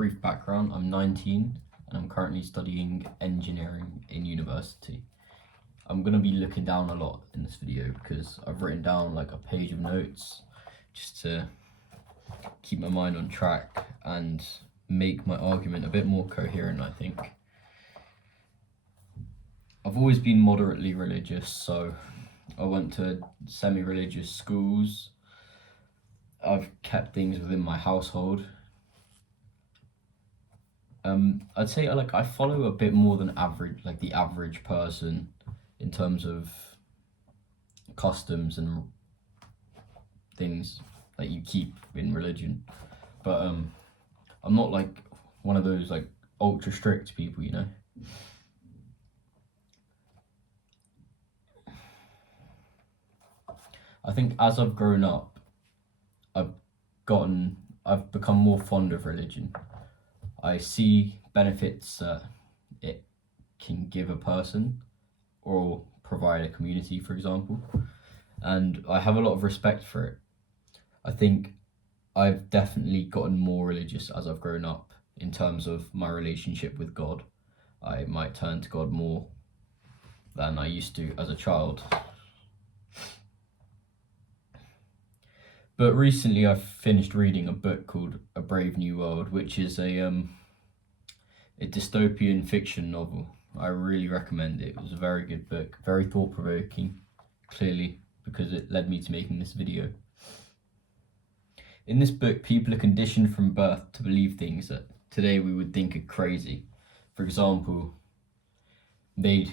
brief background, I'm 19 and I'm currently studying engineering in university. I'm going to be looking down a lot in this video because I've written down like a page of notes just to keep my mind on track and make my argument a bit more coherent, I think. I've always been moderately religious, so I went to semi-religious schools. I've kept things within my household. I'd say I follow a bit more than average, like the average person, in terms of customs and things that you keep in religion. But I'm not like one of those like ultra strict people, you know. I think as I've grown up, I've become more fond of religion. I see benefits that it can give a person or provide a community, for example, and I have a lot of respect for it. I think I've definitely gotten more religious as I've grown up in terms of my relationship with God. I might turn to God more than I used to as a child. But recently I've finished reading a book called A Brave New World, which is a dystopian fiction novel. I really recommend it. It was a very good book, very thought-provoking, clearly, because it led me to making this video. In this book, people are conditioned from birth to believe things that today we would think are crazy. For example, a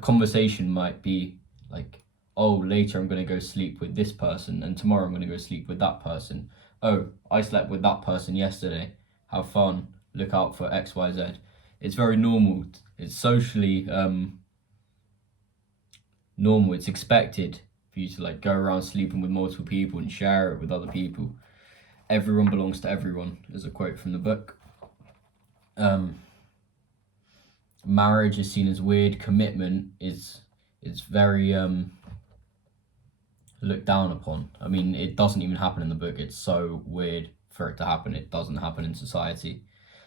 conversation might be like, oh, later I'm going to go sleep with this person, and tomorrow I'm going to go sleep with that person. Oh, I slept with that person yesterday. Have fun. Look out for XYZ. It's very normal. It's socially normal. It's expected for you to like go around sleeping with multiple people and share it with other people. Everyone belongs to everyone, is a quote from the book. Marriage is seen as weird. Commitment is very looked down upon. I mean, it doesn't even happen in the book. It's so weird for it to happen. It doesn't happen in society.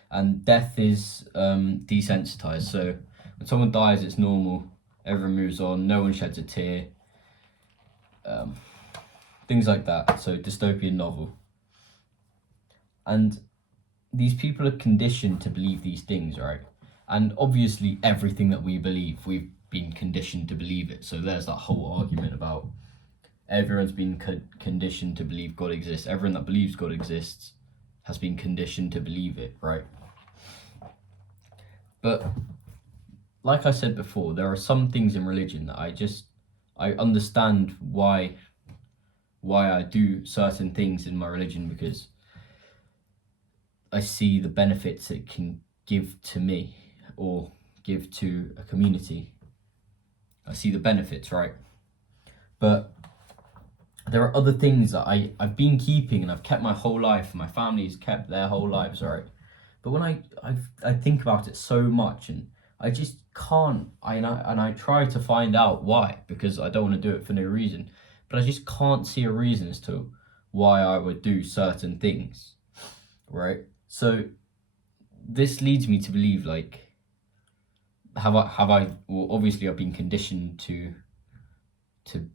And death is desensitized. So when someone dies, it's normal. Everyone moves on. No one sheds a tear. Things like that. So dystopian novel. And these people are conditioned to believe these things, right? And obviously everything that we believe, we've been conditioned to believe it. So there's that whole argument about everyone's been conditioned to believe God exists. Everyone that believes God exists has been conditioned to believe it, right? But like I said before, there are some things in religion that I understand why I do certain things in my religion, because I see the benefits it can give to me or give to a community. I see the benefits, right? But there are other things that I've been keeping and I've kept my whole life, and my family's kept their whole lives, right? But when I think about it so much, and I just can't, and I try to find out why, because I don't want to do it for no reason, but I just can't see a reason as to why I would do certain things, right? So this leads me to believe, like, well, obviously I've been conditioned to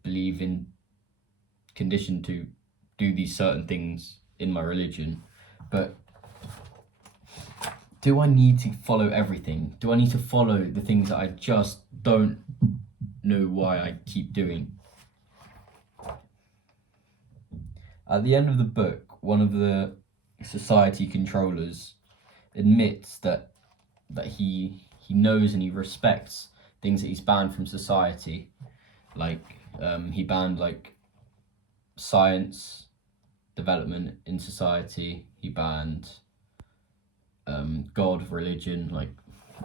believe in, conditioned to do these certain things in my religion, but do I need to follow everything? Do I need to follow the things that I just don't know why I keep doing? At the end of the book, one of the society controllers admits that he knows and he respects things that he's banned from society. Like he banned like science development in society. He banned God, religion, like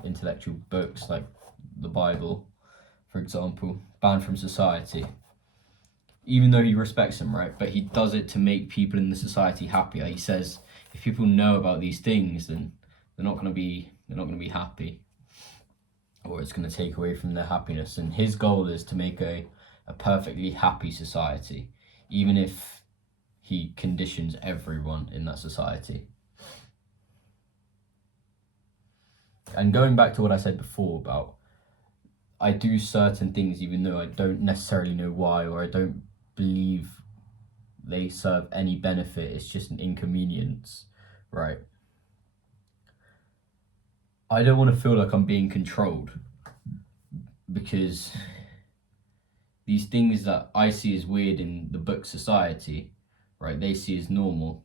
intellectual books like the Bible, for example, banned from society. Even though he respects them, right? But he does it to make people in the society happier. He says if people know about these things, then they're not going to be happy, or it's going to take away from their happiness. And his goal is to make a perfectly happy society, even if he conditions everyone in that society. And going back to what I said before about I do certain things even though I don't necessarily know why, or I don't believe they serve any benefit, it's just an inconvenience, right? I don't want to feel like I'm being controlled, because these things that I see as weird in the book society, right, they see as normal,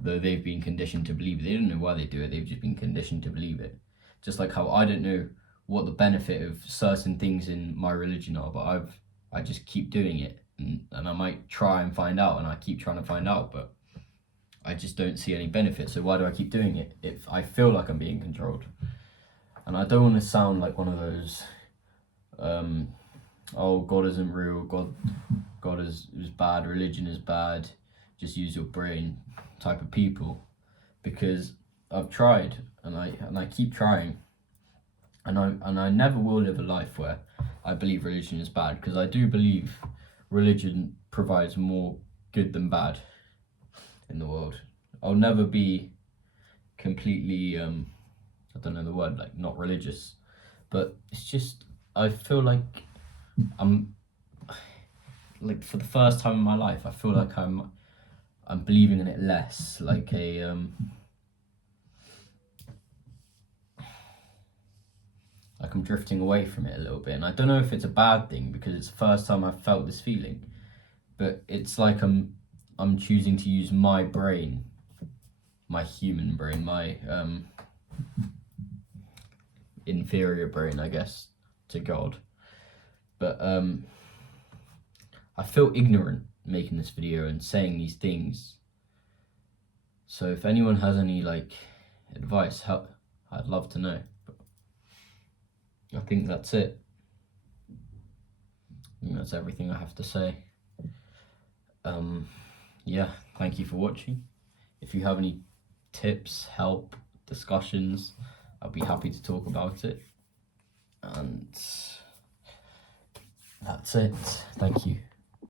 though they've been conditioned to believe it. They don't know why they do it, they've just been conditioned to believe it. Just like how I don't know what the benefit of certain things in my religion are, but I just keep doing it, and I might try and find out, and I keep trying to find out, but I just don't see any benefit. So why do I keep doing it if I feel like I'm being controlled? And I don't want to sound like one of those oh, God isn't real, God is bad, religion is bad, just use your brain type of people, because I've tried and I keep trying, and I never will live a life where I believe religion is bad, because I do believe religion provides more good than bad in the world. I'll never be completely I don't know the word, like not religious, but it's just I feel like I'm like, for the first time in my life, I feel like I'm believing in it less, like like I'm drifting away from it a little bit, and I don't know if it's a bad thing because it's the first time I've felt this feeling, but it's like I'm choosing to use my brain, my human brain, my inferior brain, I guess, to God. But I feel ignorant making this video and saying these things. So if anyone has any like advice, I'd love to know. But I think that's it. I think that's everything I have to say. Yeah, thank you for watching. If you have any tips, help, discussions, I'll be happy to talk about it. And that's it. Thank you.